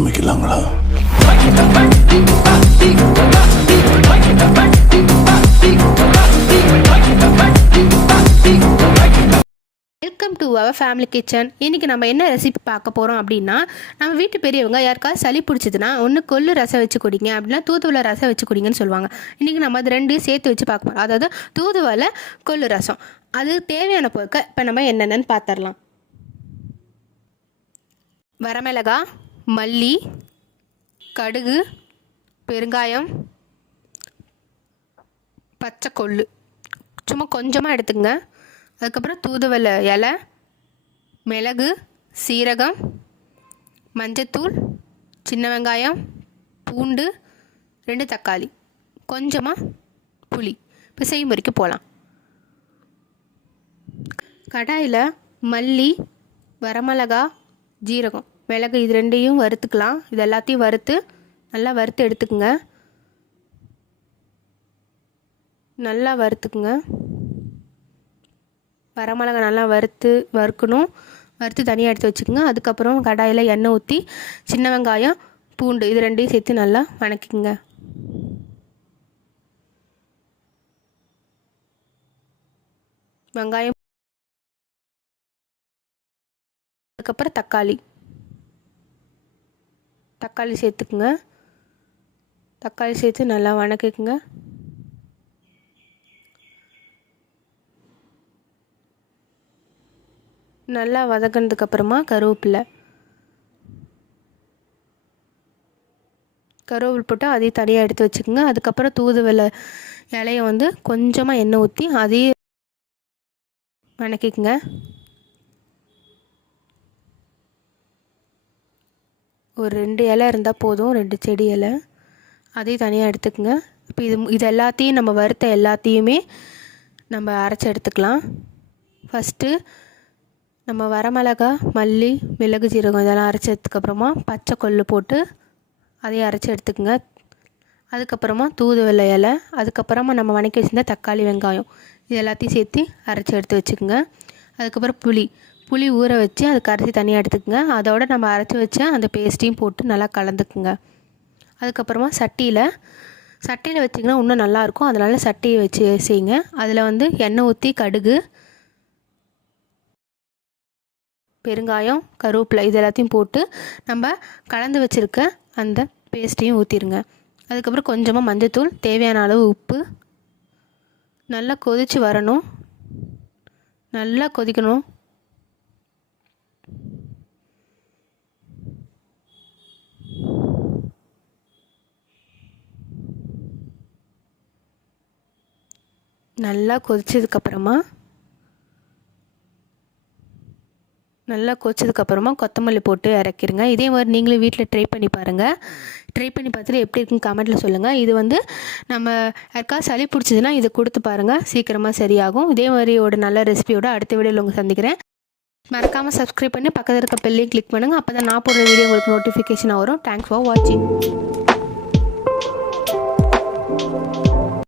ஆரம்பிக்கலாங்களா? Welcome to our family kitchen. இன்றைக்கி நம்ம என்ன ரெசிபி பார்க்க போகிறோம் அப்படின்னா, நம்ம வீட்டு பெரியவங்க யாருக்காவது சளி பிடிச்சதுன்னா ஒன்று கொள்ளு ரசம் வச்சு குடிங்க, அப்படின்னா தூதுவளை ரசம் வச்சு குடிங்கன்னு சொல்லுவாங்க. இன்றைக்கி நம்ம அது ரெண்டையும் சேர்த்து வச்சு பார்க்க போகிறோம். அதாவது தூதுவளை கொள்ளு ரசம். அது தேவையான பொருட்கள் இப்போ நம்ம என்னென்னு பார்த்துடலாம். வரமிளகாய், மல்லி, கடுகு, பெருங்காயம், பச்சை கொள்ளு சும்மா கொஞ்சமாக எடுத்துங்க. அதுக்கப்புறம் தூதுவளை இலை, மிளகு, சீரகம், மஞ்சத்தூள், சின்ன வெங்காயம், பூண்டு, 2 தக்காளி, கொஞ்சமாக புளி. இப்போ செய்முறைக்கு போகலாம். கடாயில் மல்லி, வரமிளகா, ஜீரகம், மிளகு இது ரெண்டையும் வறுத்துக்கலாம். இது எல்லாத்தையும் நல்லா வறுத்து எடுத்துக்குங்க. நல்லா வறுத்துக்குங்க. வரமிளகா நல்லா வறுக்கணும். வறுத்து தனியாக எடுத்து வச்சுக்கோங்க. அதுக்கப்புறம் கடாயில் எண்ணெய் ஊற்றி சின்ன வெங்காயம், பூண்டு இது ரெண்டையும் சேர்த்து நல்லா வணக்கிக்குங்க. வெங்காயம், அதுக்கப்புறம் தக்காளி சேர்த்துக்குங்க. தக்காளி சேர்த்து நல்லா வணக்கிக்குங்க. நல்லா வதக்கினதுக்கப்புறமா கருவேப்பிலை போட்டு அதையும் தனியாக எடுத்து வச்சுக்கோங்க. அதுக்கப்புறம் தூதுவளை இலையை கொஞ்சமாக எண்ணெய் ஊற்றி அதையும் வணக்கிக்குங்க. ஒரு 2 இலை இருந்தால் போதும், 2 செடி இலை. அதையும் தனியாக எடுத்துக்கோங்க. இப்போ இது எல்லாத்தையும் நம்ம வறுத்த எல்லாத்தையுமே நம்ம அரைச்சி எடுத்துக்கலாம். ஃபஸ்ட்டு நம்ம வரமிளகா, மல்லி, மிளகு, ஜீரகம் இதெல்லாம் அரைச்சதுக்கப்புறமா பச்சை கொள்ளு போட்டு அதையும் அரைச்சி எடுத்துக்கோங்க. அதுக்கப்புறமா தூதுவளை இலை, அதுக்கப்புறமா நம்ம வணக்கி வச்சுருந்த தக்காளி, வெங்காயம் இது எல்லாத்தையும் சேர்த்து அரைச்சி எடுத்து வச்சுக்கோங்க. அதுக்கப்புறம் புளி ஊற வச்சு அதுக்கு அரைச்சி தனியாக எடுத்துக்கோங்க. அதோட நம்ம அரைச்சி வச்ச அந்த பேஸ்ட்டையும் போட்டு நல்லா கலந்துக்குங்க. அதுக்கப்புறமா சட்டியில் வச்சிங்கன்னா இன்னும் நல்லாயிருக்கும். அதனால் சட்டியை வச்சு செய்யுங்க. அதில் எண்ணெய் ஊற்றி கடுகு, பெருங்காயம், கருவேப்பிலை இது எல்லாத்தையும் போட்டு நம்ம கலந்து வச்சுருக்க அந்த பேஸ்ட்டையும் ஊற்றிடுங்க. அதுக்கப்புறம் கொஞ்சமாக மஞ்சத்தூள், தேவையான அளவு உப்பு. நல்லா கொதித்து வரணும். நல்லா கொதிக்கணும். நல்லா கொதிச்சதுக்கப்புறமா கொத்தமல்லி போட்டு இறக்கிடுங்க. இதே மாதிரி நீங்களும் வீட்டில் ட்ரை பண்ணி பாருங்கள். ட்ரை பண்ணி பார்த்துட்டு எப்படி இருக்குன்னு கமெண்ட்டில் சொல்லுங்கள். இது நம்ம யாருக்காவது சளி பிடிச்சதுன்னா இதை கொடுத்து பாருங்கள், சீக்கிரமாக சரியாகும். இதே மாதிரி ஒரு நல்ல ரெசிபியோட அடுத்த வீடியோவில் உங்களை சந்திக்கிறேன். மறக்காமல் சப்ஸ்கிரைப் பண்ணி பக்கத்தில் இருக்க பெல்லையும் கிளிக் பண்ணுங்கள். அப்போ தான் நான் போடுற வீடியோ உங்களுக்கு நோட்டிஃபிகேஷன் வரும். தேங்க்ஸ் ஃபார் வாட்சிங்.